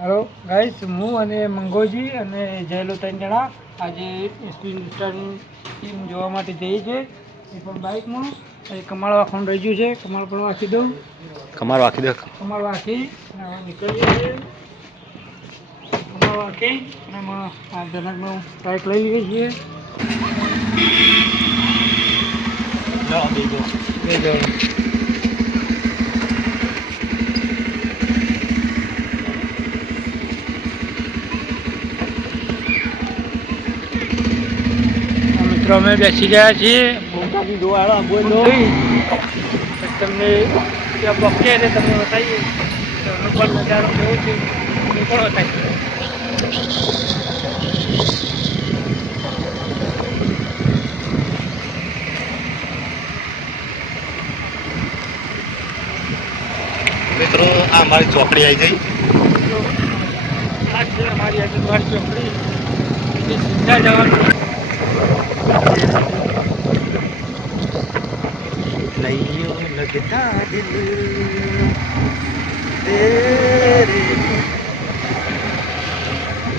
Hello guys, હું અને મંગોજી અને જયલો 3 જણા આજે એસપી હિન્દુસ્તાની ટીમ જોવા માટે જઈએ છીએ. એ પણ બાઇકમાં કમાળ વાંખવાનું રહી ગયું છે. કમાળ પણ વાંખી દઉં. કમાર વાંખી દે. કમાળ વાંખી અને નીકળીએ છીએ. કમાળ વાંખી અને આ જનકનું બાઇક લઈ લઈએ છીએ. મિત્રો અમે બેસી ગયા છીએ. તમને ત્યાં પહોંચીએ એટલે તમને બતાવીએ એનો પણ નજારો કેવો છે એ પણ બતાવીએ. મિત્રો આ અમારી ચોકડી આવી ગઈ. આ છે અમારી આજુબાજુ ચોકડી. સીધા જવાનું નૈયો લગતા દિલ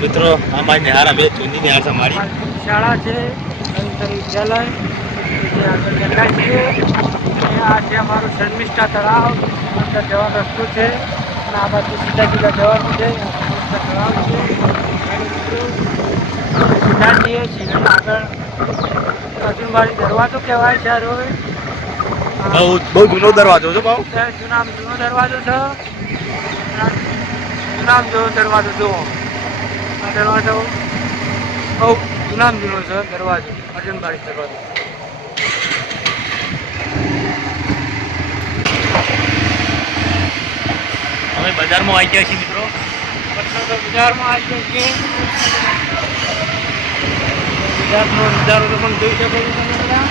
મિત્રો આ મારી નિહાર બે ચૂની નિહાર છે મારી શાળા છે, નવીનતર વિદ્યાલય જે આગળ દેખાય છે. અને આ છે અમારું શર્મિષ્ઠા તળાવ. અંદર જવાનો રસ્તો છે અને આ બાજુ સીધા જવાનું છે. શર્મિષ્ઠા તળાવ છે. સીધા જઈએ સીધા આગળ અર્જુનવાડી દરવાજો કહેવાય છે. બહુ જૂનો દરવાજો છે. બહુ જૂનો દરવાજો છે. જૂનામ જેવો દરવાજો જુઓ. આ દરવાજો બહુ જૂનામ જૂનો છે દરવાજો, અર્જુનવાડી દરવાજો. અમે બજારમાં આવી ગયા છીએ મિત્રો. બજારમાં આવી ગયા છીએ. બજારનો નજારો તો પણ જોઈ શકો છો તમે બધા.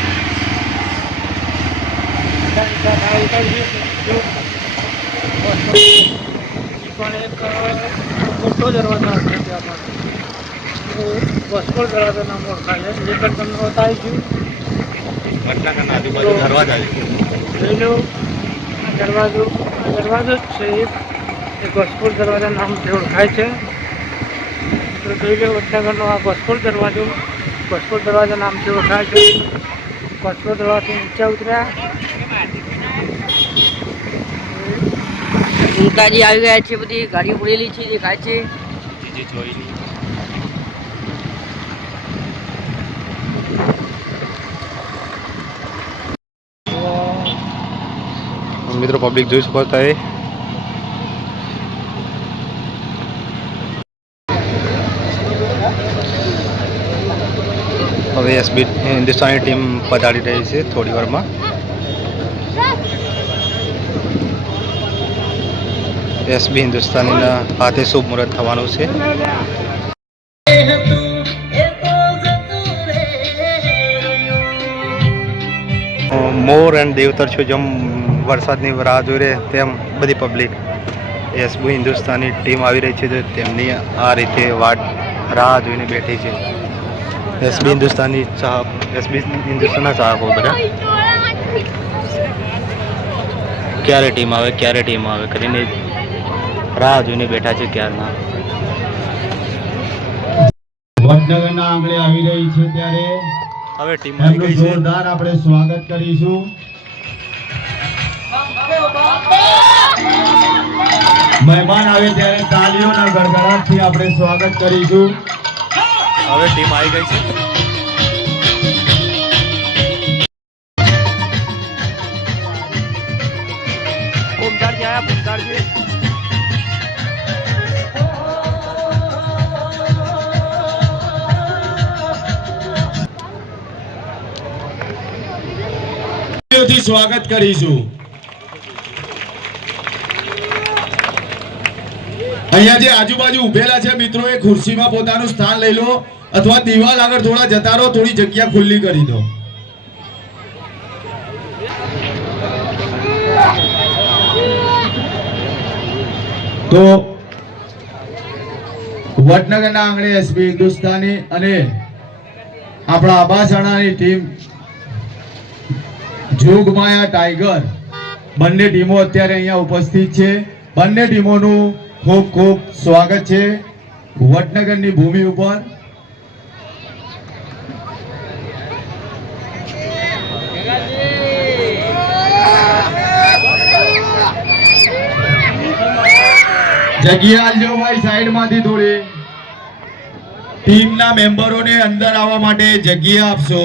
પણ એક મોટો દરવાજો છે ત્યાં વસ્કોલ દરવાજો નામ ઓળખાય છે. એ પણ તમને બતાવીશું. વડનગરના આજુબાજુ દરવાજા જોઈ લો આ દરવાજો જ છે. એક વસ્કોલ દરવાજા નામથી ઓળખાય છે. તો જોઈ લો વડનગરનો આ વસ્કોલ દરવાજા નામથી ઓળખાય છે. વસ્કોલ દરવાજાથી નીચે ઉતર્યા. નેતાજી આવી ગયા છે. બધી ગાડીઓ પડેલી છે દેખાય છે. મિત્રો પબ્લિક જોઈ શકો છો. હવે એસબી હિન્દુસ્તાની ટીમ પધારી રહી છે થોડી વારમાં. એસબી હિન્દુસ્તાનીના હાથે શુભ મુહૂર્ત થવાનું છે. મોર એન્ડ દેવતરછો જેમ વરસાદની રાહ જોઈ રહે તેમ બધી પબ્લિક એસબી હિન્દુસ્તાની ટીમ આવી રહી છે તો તેમની આ રીતે રાહ જોઈને બેઠી છે. એસબી હિન્દુસ્તાનના ચાહકો બધા ક્યારે ટીમ આવે કરીને રાહ જોઈને બેઠા છે ક્યારના. વડનગરના આંગણે આવી રહી છે ત્યારે હવે ટીમ આવી ગઈ છે. જોરદાર આપણે સ્વાગત કરીશું. મહેમાન આવે ત્યારે તાળીઓના ગડગડાટથી આપણે સ્વાગત કરીશું. હવે ટીમ આવી ગઈ છે. સ્વાગત કરીશું. અહીંયા જે આજુબાજુ ઉભેલા છે મિત્રો એ ખુરશીમાં પોતાનું સ્થાન લઈ લો અથવા દિવાલ આગળ થોડા જતા રહો. થોડી જગ્યા ખુલ્લી કરી દો. તો વડનગરના આંગણે એસબી હિન્દુસ્તાની અને આપણા આબાસણાની ટીમ જોગમાયા ટાઈગર બંને ટીમો અત્યારે અહીંયા ઉપસ્થિત છે. બંને ટીમોનું ખૂબ ખૂબ સ્વાગત છે વડનગરની ભૂમિ ઉપર. જગ્યા આલજો ભાઈ સાઈડમાંથી થોડી. ટીમના મેમ્બરોને અંદર આવવા માટે જગ્યા આપશો.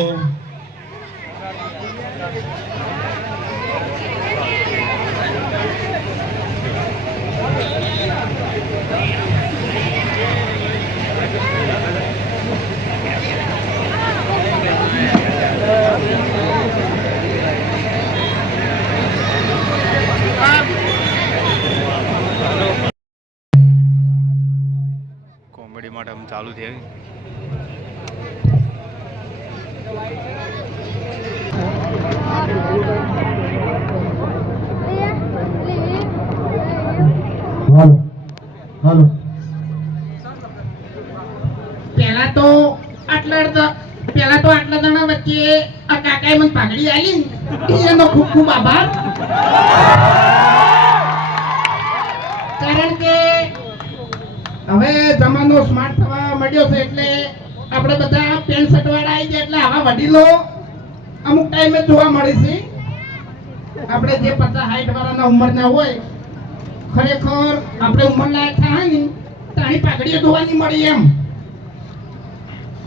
કોમેડી માટે આમ ચાલુ થઈ હાલો હાલો પેલા તો આટલા જણા વચ્ચે આ કાકાએ મને પાઘડી આલી ને એનો ખૂબ ખૂબ આભાર. કારણ કે હવે જમાનો સ્માર્ટ થવા માંડ્યો છે એટલે આપણે બધા પેન્ટ શર્ટ વાળા આવી ગયા એટલે આવા વડીલો અમુક ટાઈમે જોવા મળે છે. આપણે જે 50-60 વાળાના ઉંમરના હોય ખરેખર આપણે ઉંમર લાયક થાય ને તાણી પાઘડીઓ ધોવાની મળી એમ.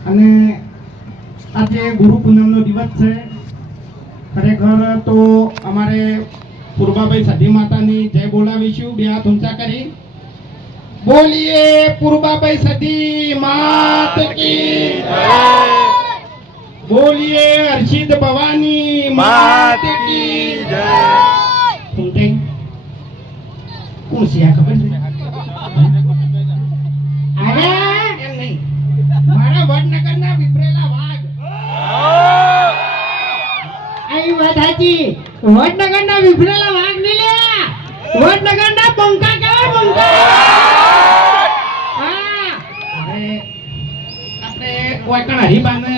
અને આજે ગુરુ પૂનમનો દિવસ છે. ખરેખર તો અમારે પૂર્વાભાઈ સધી માતાની જય બોલાવીશું. બે હાથ ઊંચા કરી બોલીએ પૂર્વાભાઈ સધી માત કી જય. બોલીએ હર્ષિદ ભવાની માત કી જય. ફૂંટાઈ કોણ છે આ ખબર છે? અરે એમ નહીં, મારા વડનગરના વિપરેલા વાઘ. આઈ વાત સાચી. વડનગરના વિફરેલા વાઘ ની લે, વડનગરના બંકા કહેવાય, બંકા. હા, હવે આપણે કોઈ કણ હરીબાને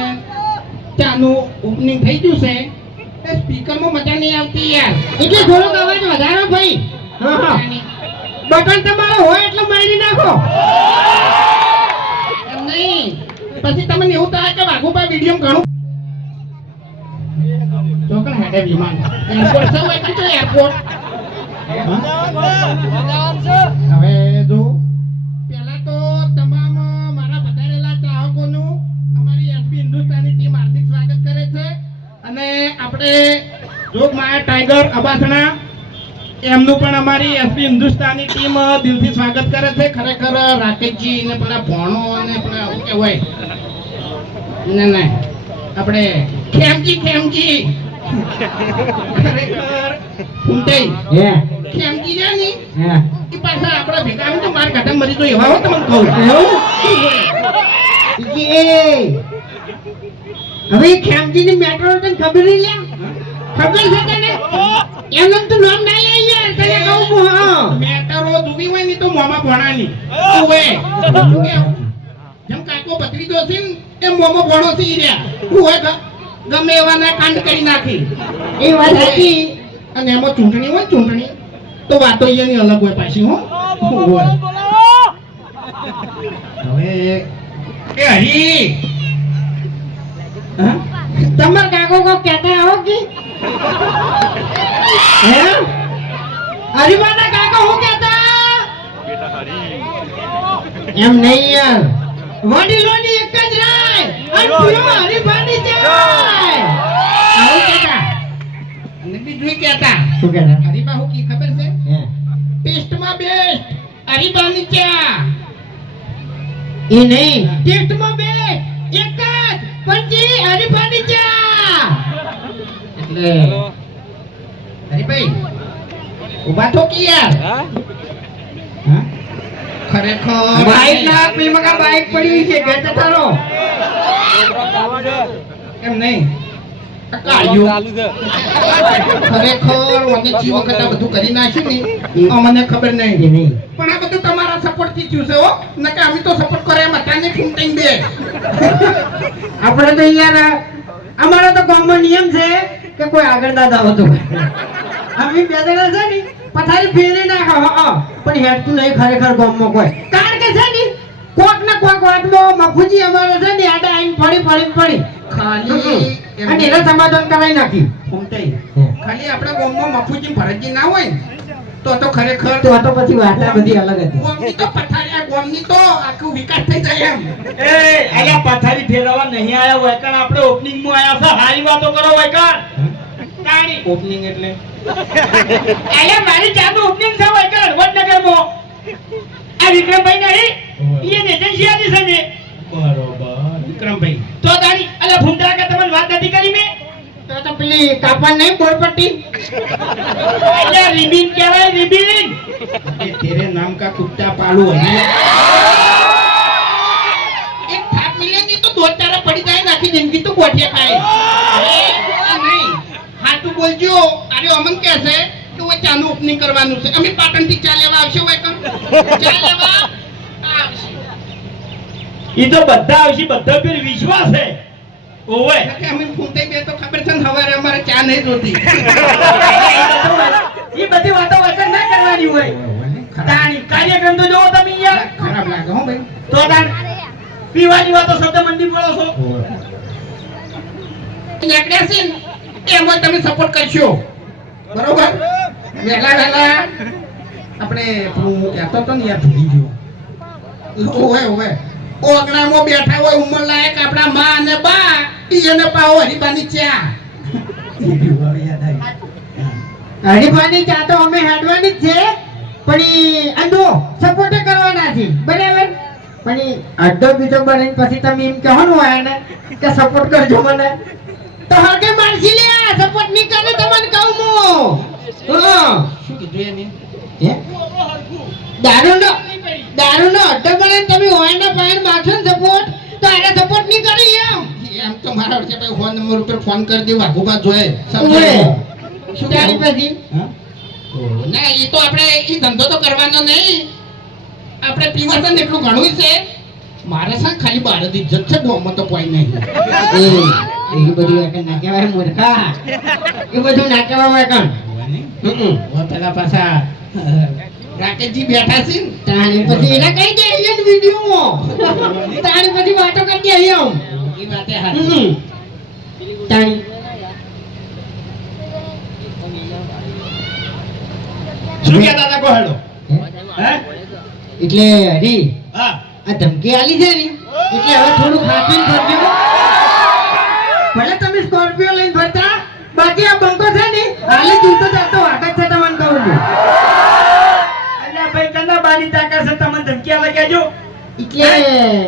ચાનું ઓપનિંગ થઈ ગયું છે તે સ્પીકરમાં મજા નહીં આવતી યાર. એટલે થોડોક અવાજ વધારો ભાઈ. હા હા, બટન તમારો હોય એટલે મારી નાખો. એમ નહીં, પછી તમને એવું થાય કે વાઘુભાઈ વિડીયો ઘણું ચોકણ હેડે વિમાન એરપોર્ટ છે હોય તો એરપોર્ટ. હવે જો પહેલા તો તમામ મારા વધારેલા ચાહકોનું અમારી એસપી હિન્દુસ્તાની ટીમ હાર્દિક સ્વાગત કરે છે. અને આપણે જોગમાયા ટાઈગર અબાસણા એમનું પણ અમારી એસપી હિન્દુસ્તાની ટીમ દિલથી સ્વાગત કરે છે. ખરેખર રાકેશજી ને પેલા ભણો અને પેલા શું કહેવાય ના આપણે ખેમજી ખરેખર ફૂંટાઈ હે ખેમજી છે ને હે એ પાછા આપણા ભેગા આવે તો માર ઘાટા મરી તો એવા હો તમને કહું. હવે ખેમજી ની મેટ્રો તને ખબર નહીં લે? ખબર છે તને? એનું તો નામ ના લે યાર, તને કહું હું. હા, મેટરો જોવી હોય ને તો મોમાં ભણાની ઓએ જેમ કાકો બકરી દો છે ને એમ મોમાં ભણો છે ઈ રહ્યા ઓએ ગમે એવાના કાંડ કરી નાખી. એ વાત સાચી. અને એમાં ચૂંટણી હોય ચૂંટણી તો વાતો એની અલગ હોય પાછી હો. હવે એ હરી હા તમાર કાકો કો કહેતા હો કે હે હરીમાના કાકો હું કહેતા? એમ નહીં યાર, વડીલોની એક જ રાય અને પૂરો હરીફાની જાય. આવું કહેતા અને બીજું કહેતા શું કહેતા? હરીબા હું કી ખબર છે? હે ટેસ્ટમાં બેસ્ટ હરીબાની ચા. એ નહીં, ટેસ્ટમાં બે એક જ પછી હરીફાની ચા. એટલે હરીભાઈ ઉભા થો કે યાર. હા ખરેખર બાઈક ના પેલું કા બાઈક પડી છે કે તારો એમ નહીં ખરેખર મને જી વખત આ બધું કરી નાખ્યું ને અમને ખબર નહીં પણ આ બધું તમારા સપોર્ટ થી થયું છે હો નકે અમે તો સપોર્ટ કરે એમ હતા ને ફૂંટાઈ બે. આપણે તો યાર અમારો તો ગામનો નિયમ છે કે કોઈ આગળ દાદા હોતો અમે બે જણા છે ને પથારી ફેરી નાખો. હા પણ હેડતું નહીં ખરેખર ગામમાં કોઈ. કારણ કે છે ને કોક ને કોક વાતમાં મફુજી અમારે છે ને આડા આઈને પડી ખાલી અને એના સમાધાન કરાવી નાખ્યું. ફૂમતાઈ. ખાલી આપણા ગામમાં મફુજી ફરજી ના હોય ને તો ખરેખર તો આ તો પછી વાત બધી અલગ હતી. ગામની તો પથારી ગામની તો આખું વિકાસ થઈ જાય એમ. એ અલ્યા પથારી ફેરવવા નહીં આયા હોય કારણ આપણે ઓપનિંગ માં આયા છે હારી વાતો કરો હોય કાન તાણી ઓપનિંગ એટલે અલ્યા મારી ચાનું ઓપનિંગ છે હોય કાન વડનગર માં આ વિક્રમભાઈ નહીં ઈ એજન્સી આલી છે ને બરોબર વિક્રમભાઈ તો તાણી અલ્યા ભૂંડા કે તમને વાત નથી કરી મે તો પેલી કાપા નહીં બોરપટ્ટી અલ્યા રિબિન કહેવાય રિબિન એ તેરે નામ કા કુત્તા પાલુ હે એક થાપ મિલે ની તો દો ચારા પડી જાય નાખી જિંદગી તો ગોઠિયા ખાય આ નહીં હાતું બોલજો અરે અમન કહે છે કે ઓય ચાનું ઓપનિંગ કરવાનું છે અમે પાટણ થી ચા લેવા આવશે ઓય કમ ચા લેવા આવશે ઈ તો બધા આવશે બધા પર વિશ્વાસ છે ઓવે કે અમે ફૂંટાઈ બે તો ખબર છે ને હવારે અમારે ચા નહીં જોતી ઈ બધી વાતો વચન ના કરવાની હોય તાણી કાર્યક્રમ તો જોવો તમે યાર ખરાબ લાગે હો ભાઈ તો તાણ પીવાની વાતો શબ્દ મંડી પડો છો નીકળ્યા છે ને એમાં તમે સપોર્ટ કરશો બરોબર વહેલા આપણે પેલું કહેતો તો ને યાર ભૂલી ગયો ઓવે ઓગણામાં બેઠા હોય ઉંમર લાયક આપણા માં અને બા એને પાવો હરીબાની ચા હરીફાની ચા તો અમે હેડવાની જ છે પણ ઈ અંધો સપોર્ટ કરવાના છે બરાબર પણ ઈ અડધો બીજો બનીને પછી તમે એમ કહો ને હોય ને કે સપોર્ટ કરજો મને તો હગે મારસી લે સપોર્ટ નહીં કરે તમને કહું હું શું કીધું એને હે દારૂનો અડધો બને તમે હોય ને પાણી મારશો ને સપોર્ટ તો આને સપોર્ટ નહીં કરી એમ તો મારા વચ્ચે ભાઈ ફોન નંબર ઉપર ફોન કરી દે વાઘુબા જોયે શું તારી પછી ના એ તો આપણે એ ધંધો તો કરવાનો નહીં આપણે પીવા છે ને એટલું ઘણું છે મારે છે ને ખાલી બાર જ ઇજ્જત છે ડોમમાં તો કોઈ નહીં એ બધું એકન ના કહેવાય મૂર્ખા એ બધું ના કહેવાય એકન પેલા પાછા રાકેશજી બેઠા છે ને તાણી પછી એના કઈ દે એ વિડિયોમાં તાણી પછી વાતો કરી દે એમ એ વાતે હાચી તાણી શું કહેતા હતા કોહેડો હે એટલે હરી હા આ ધમકી આલી છે ને એટલે હવે થોડું ખાતું કરજો ભલે તમે સ્કોર્પિયો લઈને ફરતા બાકી આ બંકો છે ને હાલે જૂતો જતો વાગત છે તમને કહું છું અલ્યા ભાઈ કના બાની તાકાત છે તમને ધમકી આલે કેજો એટલે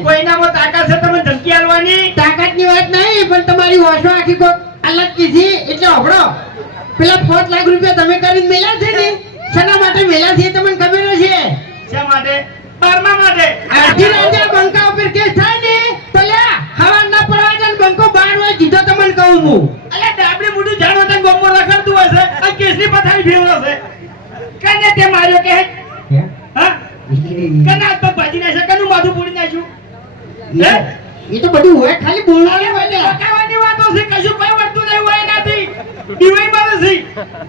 કોઈનામાં તાકાત છે તમને ધમકી આલવાની તાકાતની વાત નહીં પણ તમારી હોશો આખી કોક અલગ કીધી એટલે હબળો પેલા 5 લાખ રૂપિયા તમે કરીને મેલ્યા છે ને શેના માટે મેલ્યા છે તમને ખબર હશે શા માટે બારમા માટે અડધી રાતે બંકા ઉપર કેસ થાય ને તો લ્યા હવા ના પડવા દે બંકો 12 હોય જીધો તમને કહું હું અલ્યા ડાબડી મોઢું જાણો તને ગોમો રખડતું હોય છે આ કેસની પથારી ફેરવો છે કને તે માર્યો કે હા કના તો ભાજી નાખ્યા કનું માથું પૂરી નાખ્યું હે એ તો બધું હોય ખાલી બોલાવે હોય ને પકાવાની વાતો છે કશું કોઈ વર્તું નહીં હોય એનાથી દિવાઈ મારે છે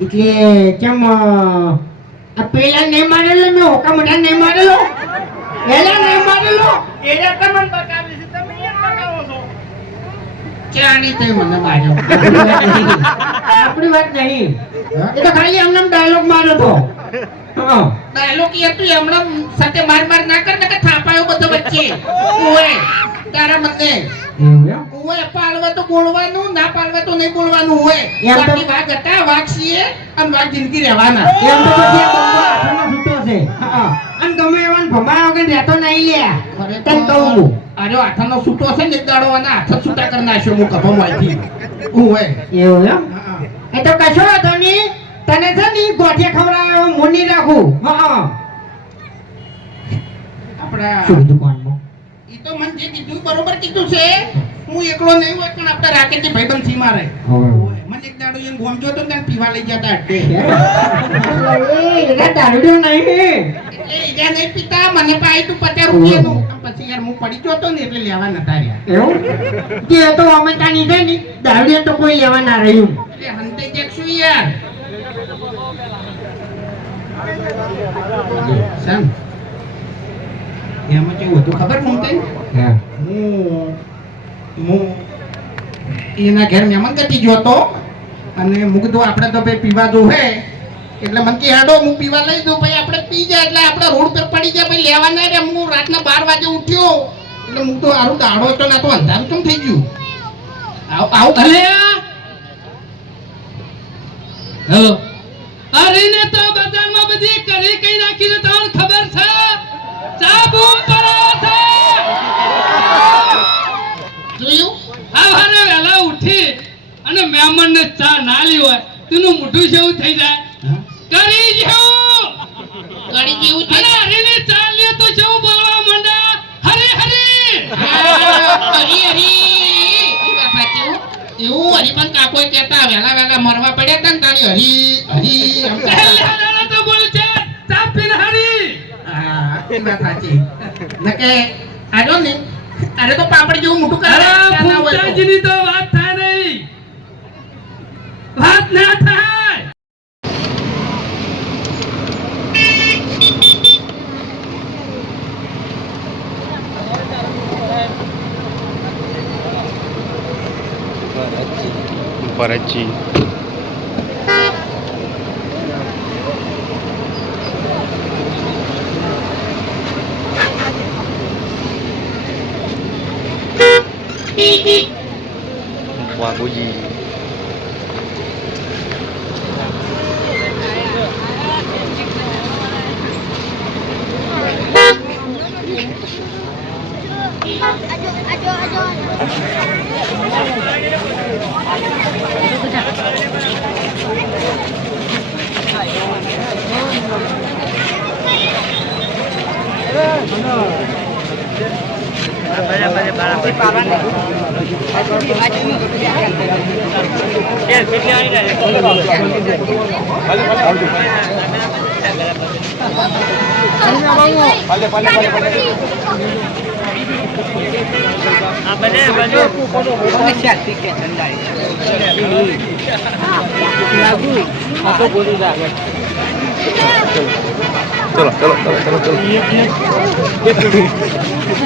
એટલે કેમ આ પેલા નહીં મારેલો મેં હોકા મોટા નહીં મારેલો એલા નહીં મારેલો એરિયા તમને પકાવી છે તમે એ પકાવો છો ચાની તે મને માર્યો આપણી વાત નહીં એ તો ખાલી એમને ડાયલોગ માર્યો તો હા ડાયલોગ એ તું હમણાં સાથે માર ના કર ને કે થાપાયો બધો વચ્ચે ઓએ તારા મને એવું એમ ઓએ પાળવા તો બોલવાનું ના પાળવા તો નહીં બોલવાનું હોય એમ તો- બાકી વાઘ હતા વાઘ છીએ અને વાઘ જિંદગી રહેવાના એમ તો પછી આ બંકો હાથોનો છૂટો છે હા અને ગમે એવાને ભમાયા વગર રહેતો નહીં લ્યા તને કહું હું અરે હાથનો છૂટો છે ને એક દાડો અને હાથ જ છૂટા કરી નાખ્યો હું કપા માંથી ઓએ એવું એમ એ તો કશો વાંધો નહીં તને છે ને ગોઠિયા ખવડાવે મોની રાખું હા આપડા શું કીધું કોણમાં ઈ તો મને જે કીધું બરોબર કીધું છે હું એકલો નહીં હોય પણ આપડા રાકેશજી ભાઈબંધ સી મારે હવે મને એક દાડો એને ગોમ જોતો ને ત્યાં પીવા લઈ જતા અડ્ડે એના દારૂડિયો નહીં એટલે ઈજા નહીં પીતા મને પાઈ તું 50 રૂપિયાનું આમ પછી યાર હું પડી ગયો તો ને એટલે લેવા નતા રહ્યા એવું તે તો અમે તાની છે ને દારૂડિયો તો કોઈ લેવા ના રહ્યું એટલે હંતે દેખશું યાર શામ એમાં કેવું હતું ખબર મમતે હા હું એના ઘેર મહેમાન ગતિ ગયો હતો અને મું કીધું આપણે તો ભાઈ પીવા દો હે એટલે મને કે હેડો હું પીવા લઈ દઉં ભાઈ આપણે પી જાય એટલે આપણે રોડ પર પડી જાય ભાઈ લેવા ના રે હું રાતના 12 વાગે ઉઠ્યો એટલે હું તો આરું દાડો હતો ના તો અંધારું કેમ થઈ ગયું આવું ભલે હેલો અરે ને તો બજારમાં બધી કરી કઈ નાખી છે તમને ખબર છે ચા બૂમ કરો છે જોયું સવારે વહેલા ઉઠી અને મહેમાનને ચા ના લી હોય તેનું મોઢું જેવું થઈ જાય કરી જેવું કડી જેવું અને હરીને ચા લે તો જેવું બોલવા માંડ્યા હરી હરી હરી હરી બાપા કેવું એવું હરીબન કાકો કહેતા વેલા વેલા મરવા પડ્યા હતા ને તારી હરી હરી એમ કહેતા. પહેલા દાડા તો બોલ છે ચા પીને હરી હા એ વાત સાચી નકે આજો ને અરે તો પાપડ જેવું મોટું કરે અરે ફૂમતાજીની તો વાત થાય નહીં વાત ના થાય ભરતજી બાબુજી ચલો ચલો ચલો ચલો ચલો